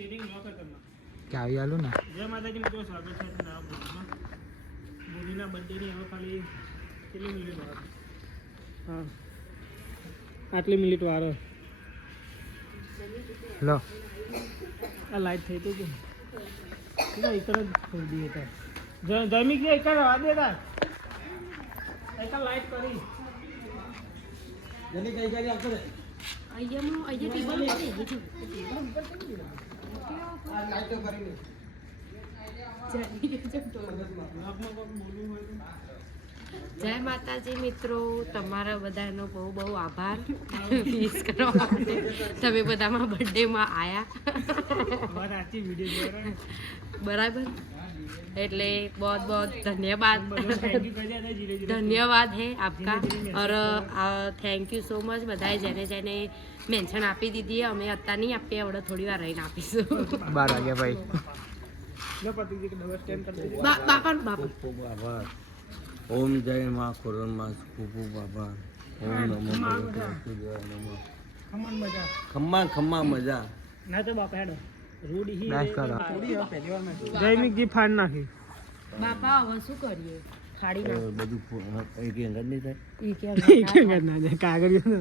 કે આવી આલું ને? જય માતાજી મિત્રો સ્વાગત છે તમારા બ્લોગમાં બોલીના બર્થડેની હવે ખાલી કેટલી મિનિટ વાર? હા. આટલી મિનિટ વાર લો. આ લાઈટ થઈ તો કે ના. એક જ ખોલી હતા જમીક ને એક જ રવા દે તાર. એક લાઈટ કરી. જલ્દી કઈ કરી આપતો રે અહીંયા અહીંયા ટેબલ પર જય માતાજી મિત્રો તમારા બધાનો બહુ બહુ આભાર. વિશ કરવા માટે તમે બધામાં બર્થડેમાં આવ્યા બરાબર? એટલે બહુ બહુ ધન્યવાદ થેન્ક યુ કરી દે ધીરે ધીરે ધન્યવાદ है आपका और થેન્ક યુ સો મચ બધાએ જેને જેને મેન્શન આપી દીધી અમે અત્યારે નહીં આપીએ આપણે થોડી વાર રહીને આપીશું બાર વાગ્યા ભાઈ લો પતિજી કે ડબલ સ્ટેન્ડ કરી દેજો બા- બાપા બાપા ખૂબ આભાર ઓમ જય માં ખોરણમાં ખૂબ ખૂબ આભાર ઓમ નમો ભગવતે વાસુદેવાય નમઃ ખમણ મજા ખમ્મા ખમ્મા મજા ના તો બાપા હેડો રૂડી હી નાશ કરો જૈમિકજી ફાડ નાખી. બાપા હવે શું કરીએ? ખાડી એ નાખ. બધું ફૂ- એક અંગત નહીં થાય? ઈ કે હવે ના થાય. ના જાય કાગળિયો ના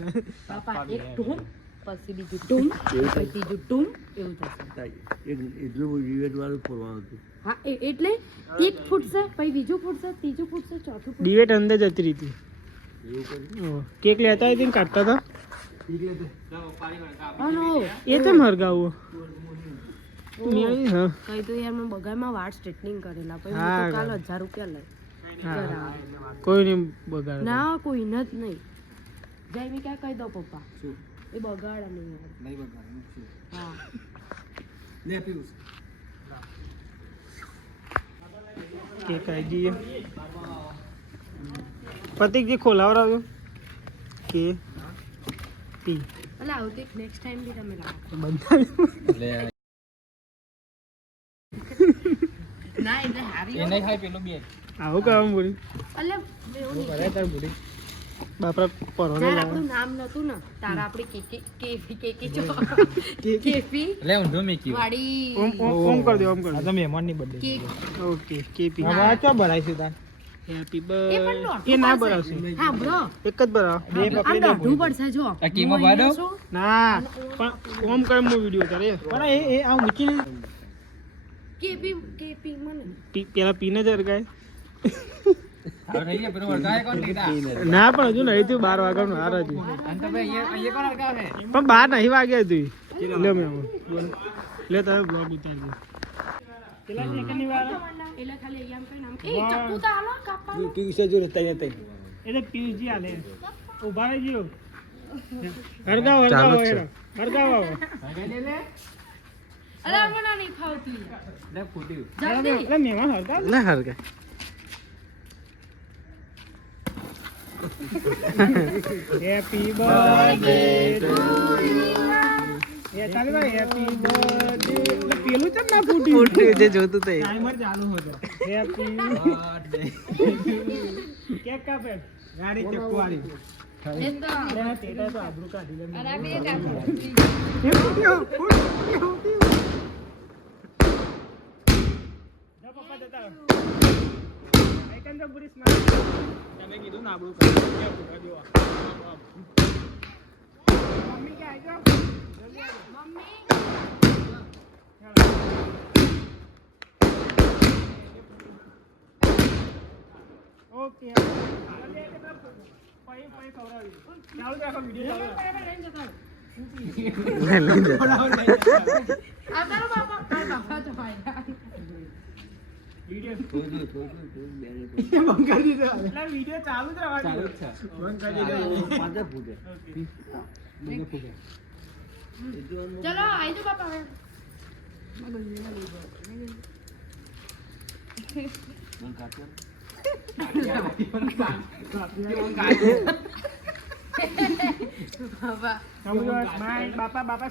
બાપા એક ટૂમ પછી બીજું ટૂમ પછી ત્રીજું ટૂમ એવું થશે. થાય. એક એટલું રિવેટ વાળું ફોરવાનું હા એ- એટલે એક ફૂટશે પછી બીજું ફૂટશે ત્રીજું ફૂટશે ચોથું ફૂટશે. ડિવેટ અંદર જતી હતી. એવું કર્યું? ઓ, કેક લેતા હતી કાઢતા હતા. એ તો હરગાવું? મેં હા. કઈ તો યાર મેં બગાડમાં વાળ સ્ટ્રેટનિંગ કરેલા પછી તો કાલ હા. હજાર રૂપિયા લઈ. કોઈ નહીં બગાડ ના જ નહીં. જય મી ક્યાં કહી દો પપ્પા? એ બગાડા નહીં યાર. હા. કેક આવી જઈએ પ્રતિકજી ખોલાવરાવ્યો કે? પી એટલે આવતી નેક્સ્ટ ટાઈમ બી તમે લાવો. બંધ એટલે ના એટલે હારી આવું કહેવા બોલી એટલે એવું કરે તાર બોલી બાપરા પરોને જ્યારે આપણું નામ નતું ને. તારા આપણે કેકી કેફી કેકી જો. કેફી. વાળી. ઓમ ઓમ ઓમ કરી દે ઓમ કરી દે. કેક ઓકે કેપી હવે ચો ભરાઈશું તાર? હેપી બર્થ એ ના ભરાવશે. હા બ્રો. એક જ ભરાવ. બે પકડી દે દોઢું પડશે જો. હું અહીંયા ના પણ ઓમ કરે મો વિડિયો તારે પણ એ એ આ મૂકીને કેપી કેપી મને. પી પેલા પીને જ અરગાય. ના પણ હજુ નહીં થયું બાર વાગ્યાનું હાર હજુ. પણ બાર નહીં વાગ્યા તું લે મેં બોલ લે તમે બ્લોગ ઉતારજો. ઊભા હરગાવ હરગાવ. હરગાવ આવો અરે મને નહીં જોતું તે. એ ફૂટ્યો, ફૂટ્યો, ફૂટ્યો. જા પપ્પા જતા રહો. આઈકન તો પૂરી smile. તમે કીધું ને આમ. મમ્મી ક્યાં આવી જાઓ? આવો. ઓકે પછી પછી ખવડાવી ચાલુ રાખો વીડિયો ચાલુ રાખો. આ તારો બાપા બાપા તો ફાયદા. ચાલુ ચાલુ જ બાપા હવે. મને બાપા સમજો સ્માઈલ બાપા બાપા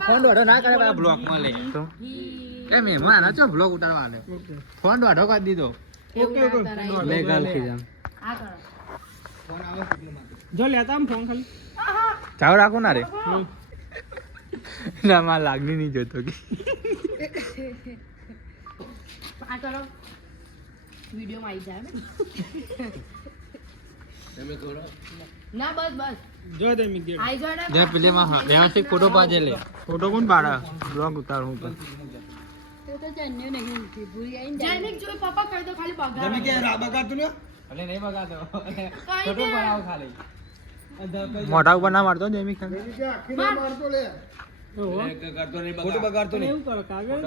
ફોન દોઢો ના કરે બ્લોકમાં લે તો એ મહેમાન આ ચો બ્લોગ ઉતારવા આલે? ઓકે. ફોન દોઢો કરી દીધો. ઓકે ઓકે લે ગાલ ખીજામ આ કરો જો લેતા આમ ફોન ખાલી. ચાવ રાખો ના રે. ના માં લાગણી નહીં જોતો કે. આ કરો. વિડીયોમાં આવી જાય ના બસ બસ. જો દે મીકી આઈ ગયો જ્યાં પેલે માં હા વ્યવસ્થિત ફોટો પાજે લે. ફોટો કોણ પાડા? બ્લોગ ઉતારું તો જૈનિક જોઈ પપ્પા કહી દો ખાલી પગાર અલે નહીં બગાડો ફોટો પડાવો ખાલી. મોઢા ઉપર ના મારતો જમી ખાલી ફોટો બગાડતો નહીં. એવું કરો કાગળ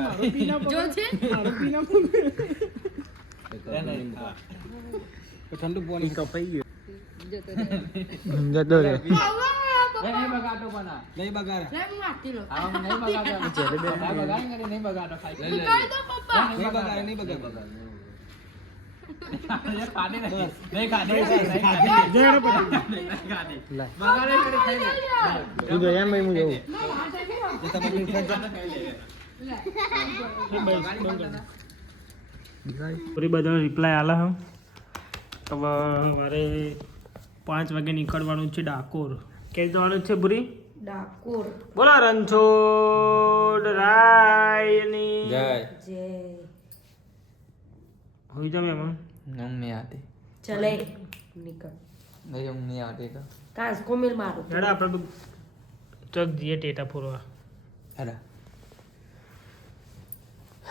મારો પીના જો છે. મારો પીના ઠંડુ પાણી. કપાઈ ગયો જતો રે નહીં બગાડો પણ નહીં બગાડ. હું આપતી લો આ નહીં બગાડો. મોઢા બગાડી કરી નહીં બગાડો ખાઈ કહી દો પપ્પા. નહીં બગાડ નહીં બગાડ. એ નહીં. નહીં ખાધી નહીં ખાધી. જેણે પકડી બગાડે કરી ખાઈ લે. તું જો એમ હું જવું એ તમે ખાઈ જાઓ. પૂરી બધાનો રિપ્લાય આલા હમ હવે મારે પાંચ વાગે નીકળવાનું છે ડાકોર. ક્યાં જવાનું છે ભૂરી ડાકોર. બોલો રણછોડ રાયની. જય. જય. હોઈ જાવ એમાં. નમ આતે. ચલે નીકળ. નહીં ઊંઘ નહીં આવતી તો. કાસ કોમેલ મારો. હેડા આપણે ચક જઈએ ટેટા ફોરવા. હેરા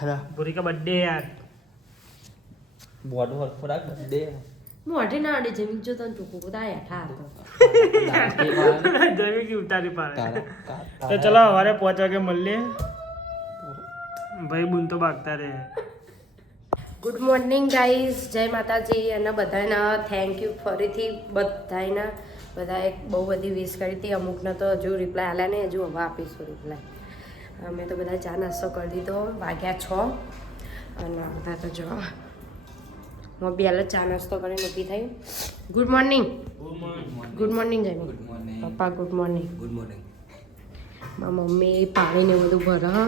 હરા ભૂરી કા બર્થડે યાર. બોડ પર ફરાક દે મોઢે ના અડે જમીન જો તને ચોખ્ખું બધા હેઠા હતો જમી કી ઉતારી પાડે તો ચલો સવારે પાંચ વાગે મળીએ ભાઈ બુન તો બાગતા રહે ગુડ મોર્નિંગ ગાઈઝ જય માતાજી અને બધાના થેન્ક યુ ફરીથી બધાના બધાએ બહુ બધી વિશ કરી હતી. અમુકને તો હજુ રિપ્લાય આલ્યા ને હજુ હવે આપીશું રિપ્લાય અમે તો બધા ચા નાસ્તો કરી દીધો. વાગ્યા છ. અને બધા તો જો હું બી હાલ ચા નાસ્તો કરીને ઊભી થઈ. ગુડ મોર્નિંગ ગુડ મોર્નિંગ જય પપ્પા ગુડ મોર્નિંગ ગુડ મોર્નિંગ મારા મમ્મી પાણી ને બધું ભર હા.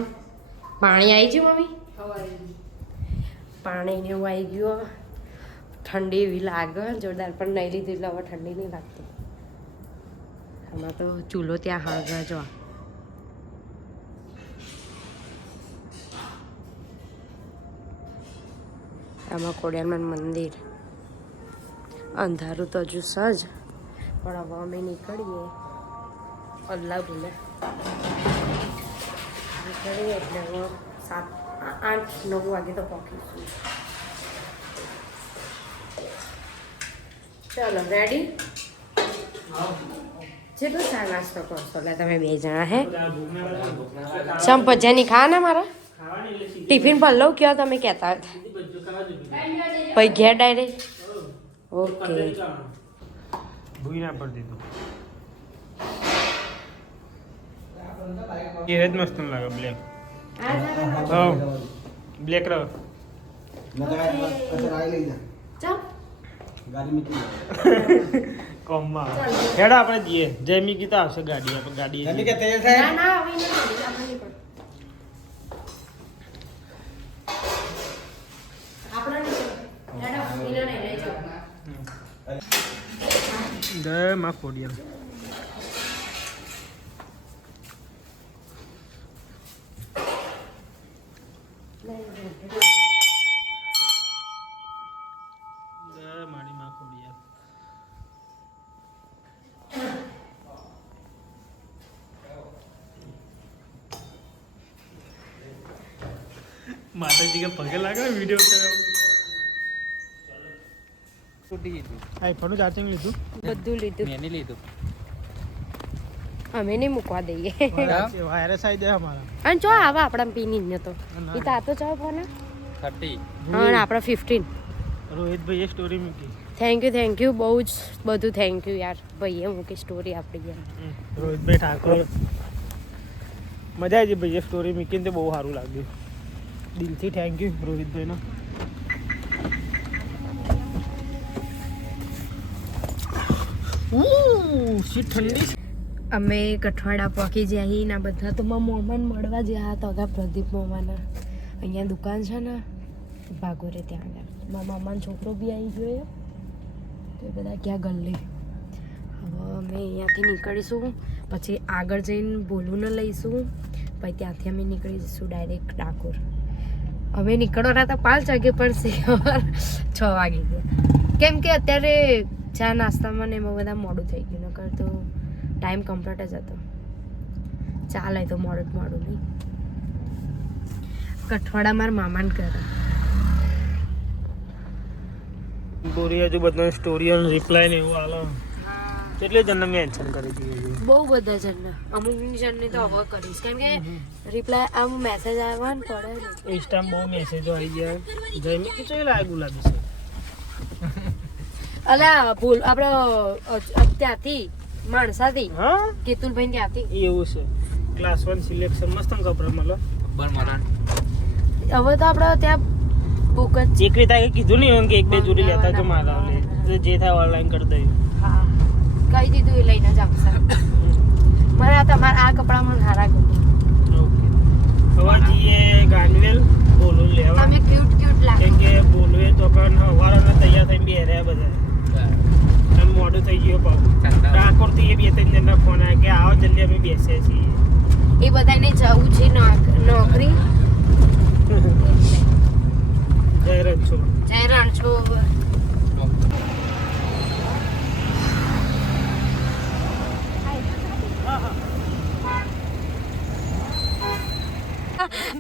પાણી આવી ગયું મમ્મી? પાણી ને એવું આવી ગયું ઠંડી એવી લાગે જોરદાર પણ નહીં લીધી એટલે હવે ઠંડી નહીં લાગતી. આમાં તો ચૂલો ત્યાં હાગા જો આમાં ખોડિયારમાન મંદિર. અંધારું તો હજુ સજ, પણ હવે અમે નીકળીએ અલ્લા ભૂલે નીકળીએ એટલે હવે સાત, આઠ, નવ વાગે તો પહોંચીશું. ચલો રેડી જેટલું ચા નાસ્તો કરશો, એટલે તમે બે જણા, હે? ચંપ જેની ખા ને મારા? ટિફિન પર લઉં કયો તમે કહેતા હતા પછી ઘેર ડાયરેક્ટ ઓકે. ભૂઈના પર દીધું. એ જ મસ્ત લાગે બ્લેક હા બ્લેક રહો કોમમાં હેડા આપણે જઈએ. જયમી ગીતા આવશે ગાડી આપણે ગાડી તમે કે તૈયાર ના થાય ના હવે નહીં પડી, આપણે નહીં પડી. આપણે નહીં પડી. હેડો, પેલા નહીં લઈ જાઓ. જય માં માતાજી કે પગે લાગે વીડિયો ઉતાર્યો તૂટી આઈફોનનું ચાર્જિંગ લીધું. બધું લીધું. મેં લીધું. અમે નહીં મૂકવા દઈએ. વાયરસ આવી જાય અમારા. અને જો આવા આપણા પીની ન તો એ તો આતો તો ફોન. થર્ટી હા અને આપણા ફિફ્ટીન રોહિતભાઈએ સ્ટોરી મૂકી. થેન્ક યુ થેન્ક યુ બહુ જ બધું થેન્ક યુ યાર. ભાઈએ મૂકી સ્ટોરી આપણી યાર રોહિતભાઈ ઠાકોર. મજા આવી ભાઈએ સ્ટોરી મૂકીને તે બહુ સારું લાગ્યું. દિલથી થેન્ક યુ રોહિતભાઈનો. ઠંડી અમે કઠવાડા પહોંચી જાય ના બધા તો મોમાન મળવા જ્યાં હતા હતા પ્રદીપ મોમાના અહીંયા દુકાન છે ને ભાગોરે ત્યાં આગળ. મારા મામાનો છોકરો બી આવી ગયો તો એ બધા ક્યાં ગલ્લે હવે અમે અહીંયાથી નીકળીશું, પછી આગળ જઈને બોલુને લઈશું, પછી ત્યાંથી અમે નીકળી જઈશું ડાયરેક્ટ ડાકોર. અમે નીકળવાના હતા પાંચ વાગે, પણ સવાર છ વાગી ગયા. કેમ કે અત્યારે ચા નાસ્તામાં ને એમાં બધા મોડું થઈ ગયું નકર તો ટાઈમ કમ્પ્લીટ જ હતો. ચાલે તો મોડું જ મોડું નહીં. કઠવાડા મારા મામાને કરે પૂરી હજુ બધા સ્ટોરી અને રિપ્લાય ને એવું આલો કેટલે જણને મેન્શન કરી દીધી બહુ બધા જણને. અમુક જણને તો હવે કરીશ કેમ કે રિપ્લાય આમ મેસેજ આવવા ને પડે ઇન્સ્ટામાં બહુ મેસેજો આવી ગયા. જયમી કે ચોઈ લાગે ગુલાબી છે? અલા ભૂલ આપણે અ- ત્યાંથી માણસાથી હા? કેતુલભાઈ ત્યાંથી. એવું છે. ક્લાસ વન સિલેક્શન મસ્ત કપડા મળે. બર હવે તો આપણે ત્યાં બુક જ એક રીતે આગળ કીધું નહીં કે એક બે જોડી લેતા જો મારા જે થાય ઓનલાઈન કરી દઈએ. હા. કહી દીધું એ લઈને જ આવશે મારે આ તમારા આ કપડાં મને સારા ગમે. ઓકે. હવે જઈએ ગાંધીવેલ બોલું લેવા. તમે ક્યુટ ક્યુટ લાગે. કે બોલવે તો પણ હવારોને તૈયાર થઈને બે રહ્યા બધા. મોડું થઈ ગયું બહુ. ડાકોરથી એ બે ત્રણ જણા ફોન આવ્યા કે આવો જલ્દી અમે બેસીએ છીએ. એ બધાને જવું છે નોક- નોકરી? જય રણછોડ. જય રણછોડ.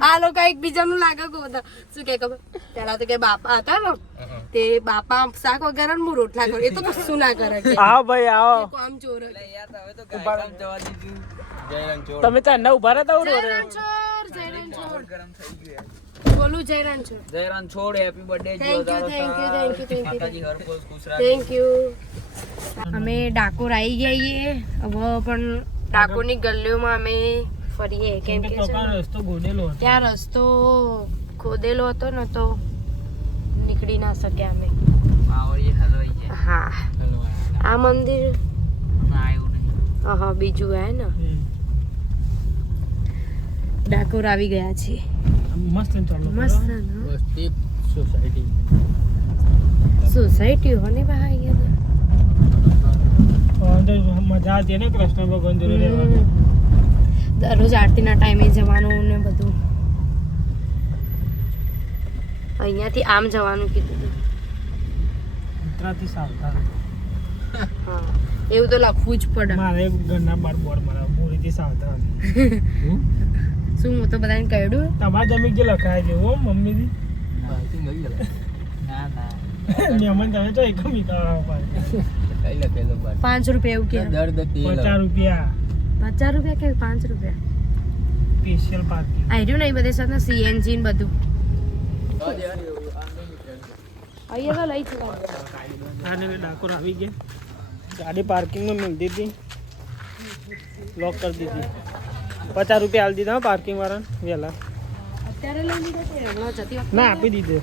આ લોકો એકબીજાનું લાગે કો બધા શું કે ખબર? પેલા તો કે બાપા હતા ને તે બાપા શાક વગેરે ને હું રોટલા કરું. એ તો કશું ના કરે આવો ભાઈ આવો. કામ ચોર તમે તો એના ઊભા જય રણછોડ જય Ranchhod happy birthday thank you thank you thank you thank you માતાજી હર કોઈ ખુશ યુ અમે ડાકોર આવી ગયા છીએ. હવે પણ ડાકોરની ગલીઓમાં અમે ફરીએ કેમ કે છે રસ્તો ગોડેલો ત્યાં રસ્તો ખોદેલો હતો ને તો નીકળી ના શક્યા અમે. હા. આ મંદિર? હા બીજું હે ને? ડાકોર આવી ગયા છીએ. મસ્ત ચાલો મસ્ત સોસાયટી સોસાયટી હો ને બહાર અહીંયા મજા આવતી ને કૃષ્ણ ભગવાન જોડે રહેવાની. દરરોજ આરતીના ટાઈમે જવાનું ને બધું. અહીંયાથી આમ જવાનું કીધું હતું. ઉતરાથી સાવધાન. હા એવું તો લખવું જ પડે. મારે ઘરના બાર બોર્ડ મારા પૂરીથી સાવધાન. શું હું તો બધાને કહ્યું તમારા જમીન જે લખાય છે હો મમ્મીથી? ના તમે તો પાંચ રૂપિયા એવું કે. દર્દ પચાસ રૂપિયા. પચાસ રૂપિયા કે પાંચ રૂપિયા? સ્પેશિયલ પાર્કિંગ આવ્યું ને એ બધે સાથે સીએનજી ને બધું. અહીંયા તો લઈ જવાનું આને ડાકોર આવી ગયા. ગાડી પાર્કિંગમાં મેળ દીધી લોક કરી દીધી. પચાસ રૂપિયા આલી દીધા પાર્કિંગ વાળાને વહેલા અત્યારે લઈ લીધો છે હમણાં જતી વખતે ના આપી દીધે.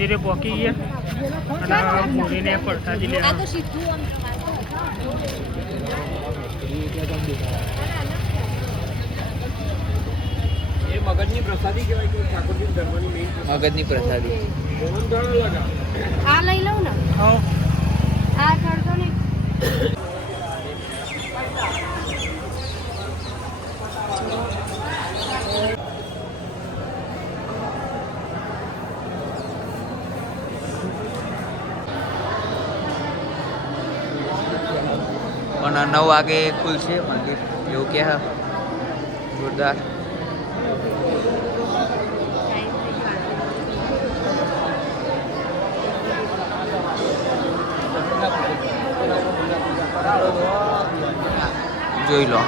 મંદિરે પહોંચી ગયા. અને આ મોરીને પડતાજી લેવા. તો સીધું આમ મગજની પ્રસાદી કહેવાય કે ઠાકોરજી ધર્મની મેઇન મગજની પ્રસાદી. આ લઈ લઉં ને? હા. આ કરતો ને પણ નવ વાગે ખુલશે મંદિર. એવું કે જોરદાર. જોઈ લો.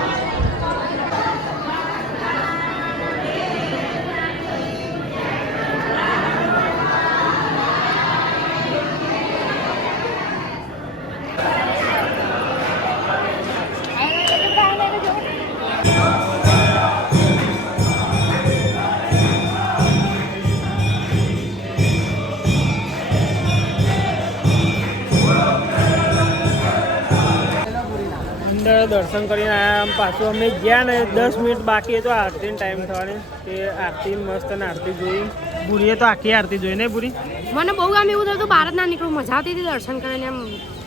દર્શન કરીને આમ પાછું અમે ગયા ને દસ મિનિટ બાકી હતો આરતીનો ટાઈમ થવાની. તે આરતી મસ્ત અને આરતી જોઈ. બુરીએ તો આખી આરતી જોઈ ને બુરી? મને બહુ આમ એવું થયું બહાર ના નીકળું. મજા આવતી હતી દર્શન કરીને આમ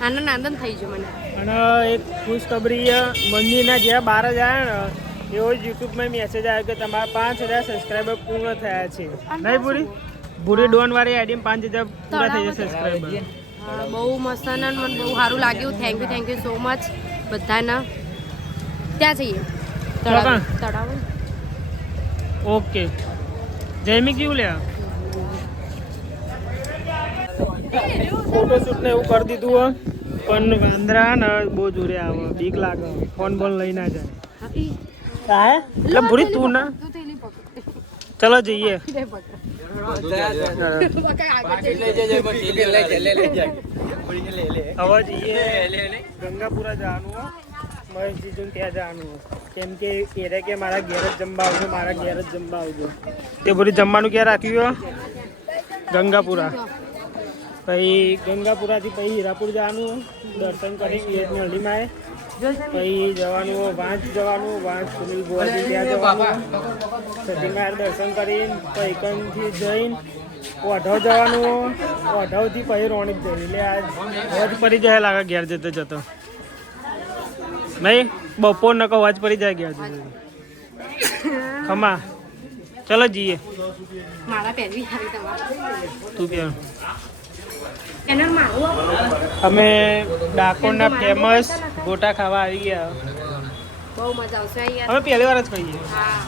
આનંદ આનંદ થઈ ગયો મને. અને એક ખુશખબરી મંદિરના જ્યાં બહાર જ આવ્યા ને એવો જ યુટ્યુબમાં મેસેજ આવ્યો કે તમારા પાંચ હજાર સબસ્ક્રાઈબર પૂર્ણ થયા છે. નહીં પૂરી ભૂરી ડોન વાળી આઈડી પાંચ હજાર પૂરા થઈ જશે સબસ્ક્રાઈબર બહુ મસ્ત મને બહુ સારું લાગ્યું. Thank you thank you so much બધાના. ત્યાં જઈએ. તળાવ તળાવ ઓકે. જયમી કેવું લે ફોટોશૂટ ને એવું કરી દીધું હો પણ વાંદરા ને બહુ જોરે આવે. બીક લાગે. ફોન બોન લઈ ના જાય. એટલે ભૂરી તું ના. ચલો. હવે જઈએ. ગંગાપુરા જવાનું હો. મહેશજીજુ ત્યાં જવાનું. કેમ કે એને કે મારા ઘેર જ જમવા આવજો, મારા ઘેર જ જમવા આવજો તે બધું જમવાનું ક્યાં રાખ્યું ગંગાપુરા પછી ગંગાપુરાથી પછી હીરાપુર જવાનું, દર્શન કરી વેદની હળીમાં પછી જવાનું, વાંચ જવાનું, વાંચ સુનિલ ગોવાથી ત્યાં જવાનું સતીમાર દર્શન કરીને પછી કંથી જઈને ઓઢવ જવાનું. ઓઢવથી પછી રોણિક જઈ એટલે આજ વજ પડી જાય લાગે ઘેર જતો જતો નહીં બપોર નકો વાજ પડી જાય ગયા ખમા. ચલો જઈએ. મારા પહેરવી આવી તમારે. તું પહેર. અમે ડાકોરના ફેમસ ગોટા ખાવા આવી ગયા. બહુ મજા આવશે અમે પહેલી વાર જ ખાઈએ. હા.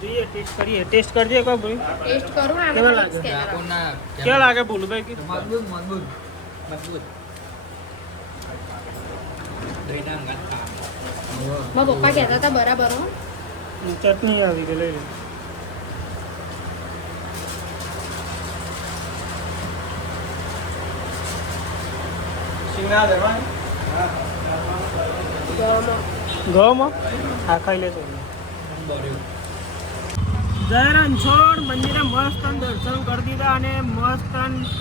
જોઈએ ટેસ્ટ કરીએ. ટેસ્ટ કરજે કહો ભાઈ. ટેસ્ટ કરું કેવા લાગે? કેવા લાગે ભૂલુભાઈ કે? મજબૂત મજબૂત. મજબૂત. મારા પપ્પા કહેતા હતા બરાબર હો. ચટણી આવી ગઈ લઈ લે ગવામાં હા ખાઈ લેજો. જય છોડ મંદિરે મસ્ત દર્શન કરી દીધા અને મસ્ત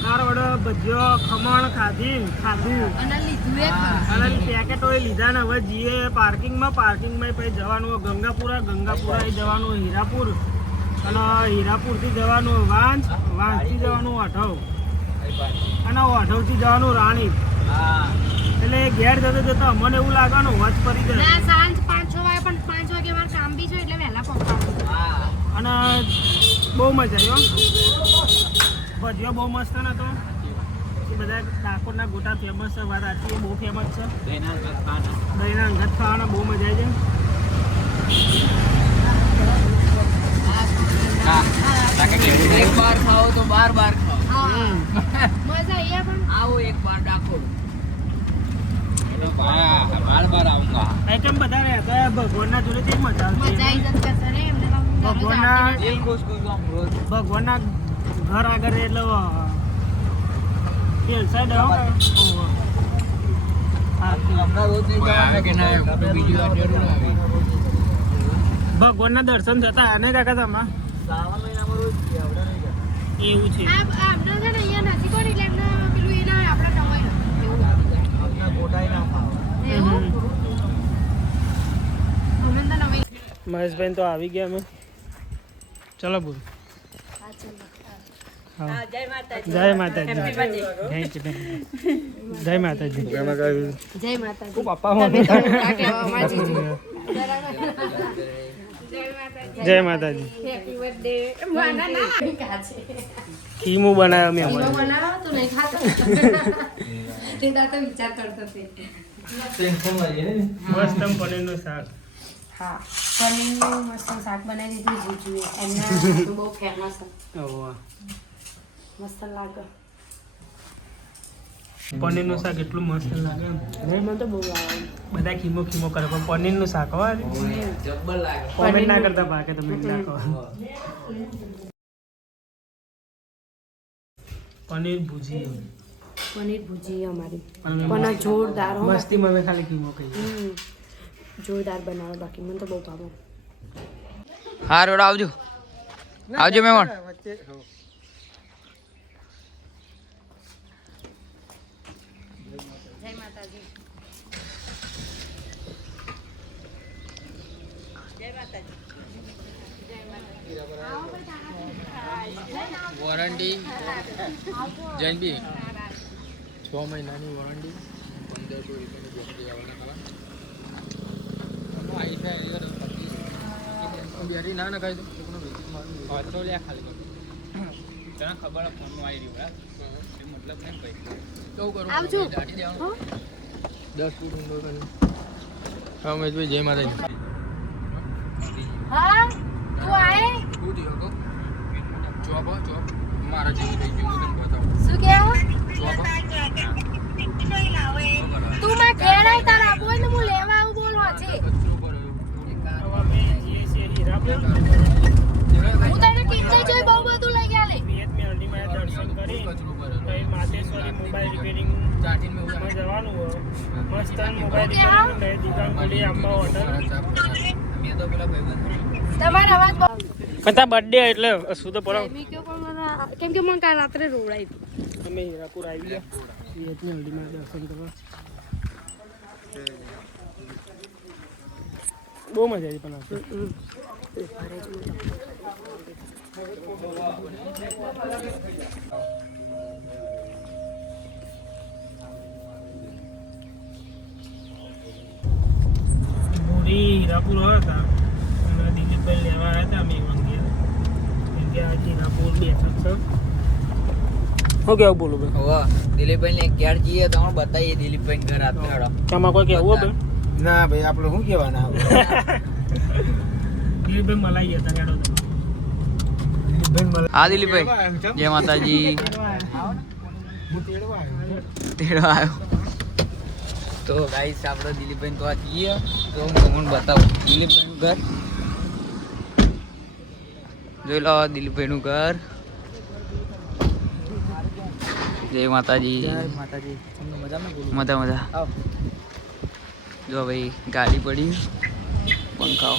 નારવડો ભજીયો ખમણ ખાધી ખાધું. અને પેકેટ એ ખરું. અને પેકેટો એ લીધા ને હવે જઈએ પાર્કિંગમાં. પાર્કિંગમાં પછી જવાનું ગંગાપુરા. ગંગાપુરા જવાનું હીરાપુર. અને હીરાપુરથી જવાનું વાંચ વાંચથી જવાનું અઠવ અને અઠવથી જવાનું રાણી. એટલે ઘેર જતો જતો અમને એવું લાગવાનું વચ પડી જાય ના સાંજ પાંચ છ વાગે પણ પાંચ વાગે મારે કામ બી છે એટલે વહેલા પહોંચાડું હા અને બહુ મજા આવી ભજીઓ બહુ મસ્ત નતો બધા ડાકોરના ગોટા ફેમસ છે વારાતી બહુ ફેમસ છે. દહીંના અંગત ખાવાના બહુ મજા આવી છે એક બાર ખાઓ તો બાર બાર મજા આવી પણ આવો એક બાર ડાકોર ભગવાન ના જોડે મજા આવી ભગવાનના ભગવાનના ઘર આગળ એટલે પેલ ભગવાનના દર્શન થતા અને કાકા તમા? એવું છે. મહેશભાઈ તો આવી ગયા અમે. ચલો બોલ. હા. જય માતાજી. જય માતાજી. જય માતાજી. જય માતાજી. પપ્પા. જય માતાજી. હેપી બર્થડે માના ના. કાચે કીમું બનાવ્યો મેં કીનો અમારે બનાવો તો નહીં ખાતો. તે દાંત વિચાર કરતો તે. મસ્ત પનીરનું શાક. હા. પનીરનું મસ્ત શાક બનાવી દીધું જીજુએ એમના બહુ ફેમસ મસ્ત લાગે. પનીરનું શાક એટલું મસ્ત લાગે મને તો બહુ આવે. બધા ખીમો ખીમો કરે પણ પનીરનું શાક હો કોમેન્ટ ના કરતા પાકે તમે નાખો પનીર ભુજી. પનીર ભુજી અમારી. પણ જોરદાર મસ્તી મને ખાલી ખીમો ખાઈ હમ. જોરદાર બનાવે બાકી મને તો બહુ ભાવે. હા રોડ આવજો. આવજો મહેમાન. જય માતાજી વોરંટી જયંતી. છ મહિનાની વોરંટી પંદરસો રૂપિયાની બેટરી આવવાના બેટરી ના નખાય તો લે ખાલી તને ખબર ફોનમાં આવી રહ્યું મતલબ નહીં કઈ કેવું કરું આવજો. દસ ફૂટ ઊંડો કરી હા મહેશભાઈ જય માતાજી હા તું આય શું થયું કહો ચોપ હો, ચોપ મારા જેવું થઈ ગયું હું તને બતાવું શું કેવું ચોપ હો. તું માં ઘેર આય તાર આબુ હોય ને હું લેવા આવું બોલો છે કચરો ભરેલો. અમે જઈએ છીએ હીરાપુર હું તને કેટલે જોઈ બહુ બધું લઈ ગયા લે વિયત મેલડીમાં દર્શન કરી કચરો ભરેલો. પછી માતેશ્વરી મોબાઈલ રિપેરિંગ ચાટીને મેં માં ઉડાડી. જવાનું હોય મસ્ત મોબાઈલ રિપેરિંગ નવી દુકાન ખોલી આંબા હોટલ મેં તો પેલા ભાઈબંધ તમારો કતા બર્થડે એટલે શું તો પડો કેમ કે મને કાલ રાત્રે રોડાઈ હતી. અમે હીરાપુર આવી ગયા. વિયત મેલડીમાં દર્શન કરવા બહુ મજા આવી પણ આજે. હીરાપુર હતા. અને દિલીપભાઈ લેવા આવ્યા હતા અમે મંગિયા કેમ કે આજે હીરાપુર બેઠક છે. શું કેવું બોલું ભાઈ? હોવા દિલીપભાઈ ને ક્યારે જઈએ તો બતાવીએ દિલીપભાઈ ઘર મેળો તમારે કોઈ કેવું ભાઈ? ના ભાઈ આપણે શું કહેવાના દિલીપભાઈ મલાઈ ગયા હતા તમે. હા દિલીપભાઈ. જય માતાજી. તેડવા આવ્યો. તો ગાઈસ આપણે દિલીપભાઈ તો આ જઈએ. તો હું તમને બતાવું. દિલીપભાઈનું ઘર. જોઈ લો દિલીપભાઈનું ઘર. જય માતાજી. માતાજી. મજા મજા. જો ભાઈ ગાડી પડી. પંખાઓ.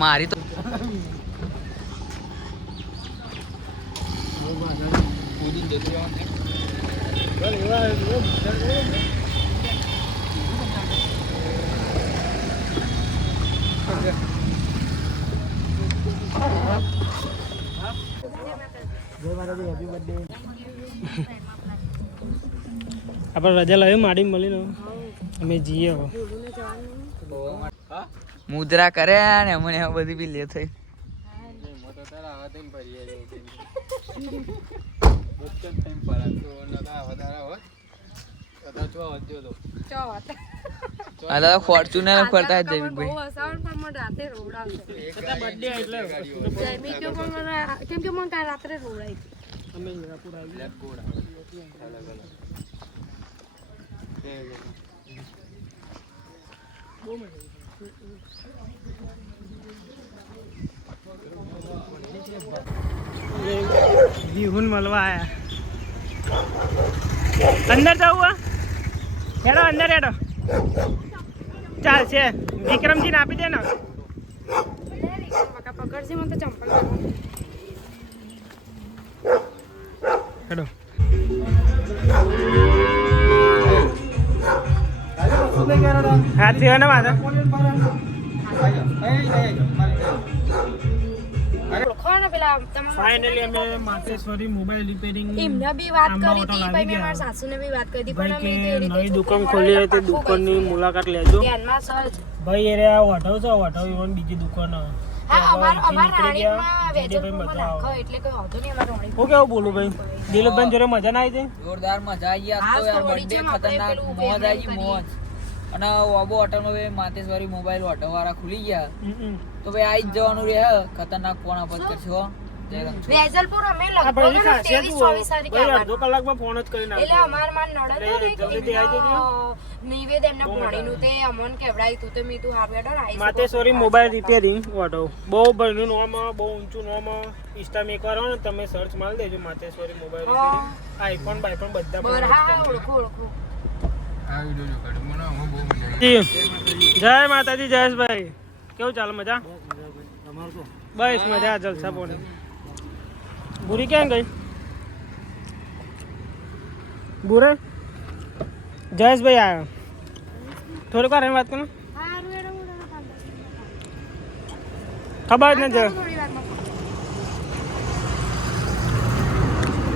મારી તો આપણે રજા લાવી માડી મળીને. અમે જઈએ મુદ્રા કરે ને અમને આ બધી બી લે થઈ. તો ફોર્ચ્યુનર ફરતા જ પણ મને રાતે રોવડાવશે મને કેમ કે મને કાલ રાત્રે રોવડાઈ ગયા મળવા આયા અંદર જવું હેડો અંદર હેડો ચાલશે વિક્રમજીને આપી દે ને પકા પકડશે મને તો ચંપલ હેડો હા થયો ને ને પેલા ફાઇનલી અમે માતેશ્વરી મોબાઈલ રિપેરિંગ એમને બી વાત કરી હતી ભાઈ મેં મારા સાસુને બી વાત કરી હતી પણ અમે કે તે રીતે નવી દુકાન ખોલી હોય તે દુકાનની મુલાકાત લેજો. ધ્યાનમાં સર. ભાઈ એ રહ્યા વઢવ છે વઢવ ઇવન બીજી દુકાન હે. અમાર અમાર વેજલપુરમાં એટલે કોઈ નહીં હું કેવું બોલું ભાઈ? દિલીપભાઈ જોડે મજા ના આવી જોરદાર મજા આવી આ તો યાર બર્થડે ખતરનાક મોજ આવી મોજ. અને ઓબો હોટલનો ભાઈ માતેશ્વરી મોબાઈલ હોટલ વાળા ખુલી ગયા. તો ભાઈ આવી જ જવાનું રહે. ખતરનાક કોણ આપત કરશે. વેજલપુર અમે લગભગ? તારીખે અડધો કલાકમાં ફોન જ કરી એટલે અમાર માર નડદ એટલે ને જલ્દીથી આવી જજો. નિવેદ એમને પાણીનું તે અમોન કેવડાય તું તે મી તું હાર બેઠો ને આવીશ માતેશ્વરી મોબાઈલ રિપેરિંગ વઢવ બહુ ભણ્યું નામ બહુ ઊંચું નામ. એકવાર હો ને તમે સર્ચ મારી દેજો માતેશ્વરી મોબાઈલ રિપેરિંગ આઈફોન બાઈફોન બધા હા હા ઓળખો ઓળખો. જી. જય માતાજી જયેશભાઈ કેવું ચાલે મજા? બસ મજા જલસા પોણી ભૂરી ક્યાં ગઈ? બુરે? જયેશભાઈ આવ્યો થોડીક વાર એમ વાત કરો. ખબર જ નથી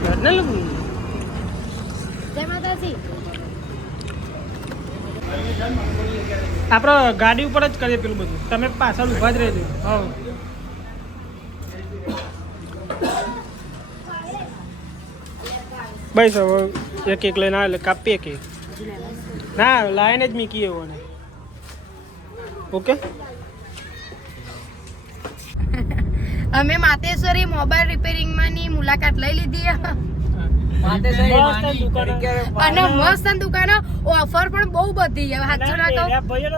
ઘરને લોકો જય માતાજી. આપણે ગાડી ઉપર જ કરીએ પેલું બધું. તમે પાછળ ઊભા જ રહેજો. હા. બસ હવે એક એક લઈને આવે કાપીએ કે? ના, લાઈને જ મીકીએ એવોને ઓકે? અમે માતેશ્વરી મોબાઈલ રિપેરિંગમાંની મુલાકાત લઈ લીધી. અને મસ્ત દુકાનો ઓફર પણ બહુ બધી છે. સાચું ના તો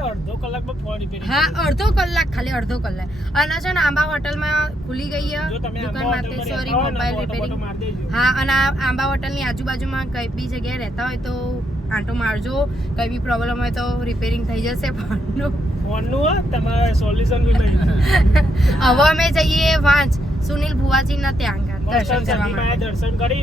અડધો કલાકમાં હા અડધો કલાક ખાલી અડધો કલાક. અને છે ને આંબા હોટલમાં ખુલી ગઈ છે. દુકાન માટે સોરી મોબાઈલ રિપેરિંગ હા અને આ આંબા હોટલની આજુબાજુમાં કઈ બી જગ્યાએ રહેતા હોય તો આંટો મારજો. કઈ બી પ્રોબ્લેમ હોય તો રિપેરિંગ થઈ જશે ફોનનું ફોનનું તમારે સોલ્યુશન બી હવે અમે જઈએ વાંચ. સુનિલ ભુવાજીના ત્યાં આગળ દર્શન કરવા માટે દર્શન કરી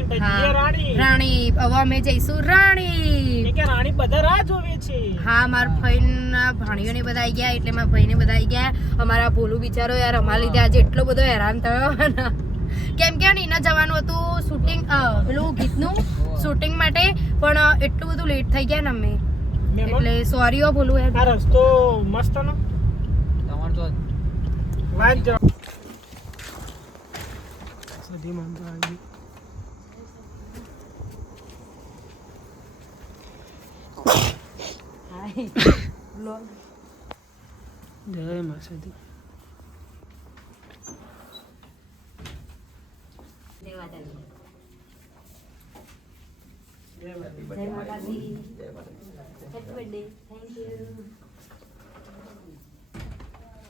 રાણી. રાણી હવે અમે જઈશું રાણી. કે રાણી બધા રાહ જોવે છે. હા મારા ભાઈના ભાણીઓને બધા આવી ગયા એટલે મારા ભાઈને બધા આવી ગયા. અમારા ભોલું બિચારો યાર અમારા લીધે આજે એટલો બધો હેરાન થયો ને. કેમ કે એના જવાનું હતું શૂટિંગ પેલું ગીતનું શૂટિંગ માટે પણ એટલું બધું લેટ થઈ ગયા ને અમે. એટલે સોરી ઓ ભોલું આ યાર રસ્તો મસ્ત નો? તમારે તો વાંચ સધી માં આવી ગયું. જય માં સધી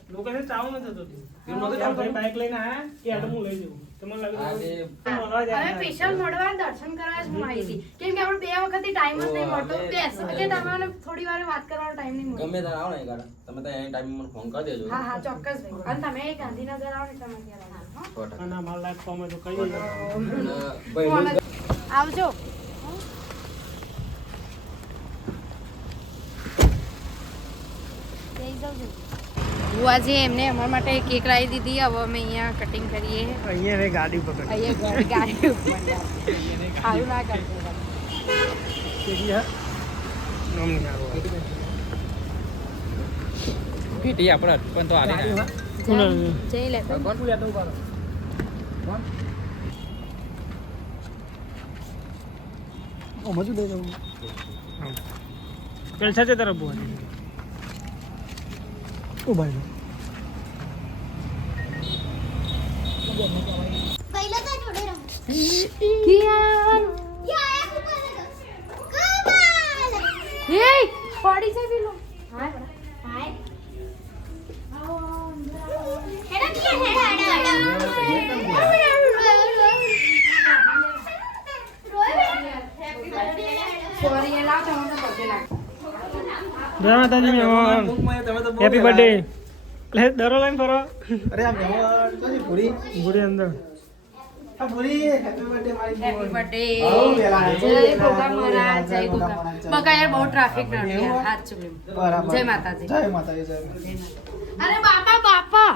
લોકો છે ચાવ ન થતો હતું લઈને આયા કે આ તો હું લઈ જઉં. તમને લાગે આજે મળવા અમે સ્પેશિયલ મળવા દર્શન કરવા જ હું આવી હતી. કેમ કે આપણે બે વખત ટાઈમ જ નહીં મળતો. બેસ એટલે તમને થોડી વાર વાત કરવાનો ટાઈમ નહીં મળતો. ગમે ત્યારે આવો ને ગાડા તમે તો એની ટાઈમ મને ફોન કરી દેજો. હા હા ચોક્કસ ભાઈ. અને તમે ગાંધીનગર આવો ને તમે ત્યાં આવજો, હો? સો અને મારા લાઈફ કોમે તો કઈ દઈએ અને ભાઈ આવજો. બુઆજી એમને અમારા માટે કેક લાવી દીધી. હવે અમે અહીંયા કટિંગ કરીએ. અહીંયા રે ગાડી પકડ અહીંયા ઘર ગાડી ઉપર. સારું ના કરજો નામ નહીં આવો. ભેટી આપણે પણ તો આલી ના. જઈ લેતો જલસા છે તરફ બોલ ઊભા રહો કિયાન. પડી જાય પેલો હા સોરી એ લાવ તમને પગે લાગ જય માતાજી મહેમાન હેપી બર્થડે લે દરો લઈને ફરો. અરે આ મહેમાન તો પૂરી અંદર. પૂરી હેપી બર્થડે મારી હેપી બર્થડે આવો વેલા. જય ગોગા મહારાજ જય ગોગા બકા યાર બહુ ટ્રાફિક નડે યાર હાથ ચૂક્યું બરાબર. જય માતાજી. જય માતાજી જય માતાજી. અરે બાપા બાપા.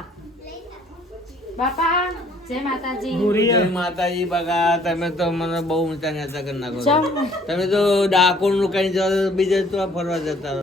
બાપા જય માતાજી. ગુરી જય માતાજી બગા તમે તો મને બહુ ઊંચા નેતા કરી નાખો તમે તો ડાકોરનું કઈ બીજે તો ફરવા જતા રહો.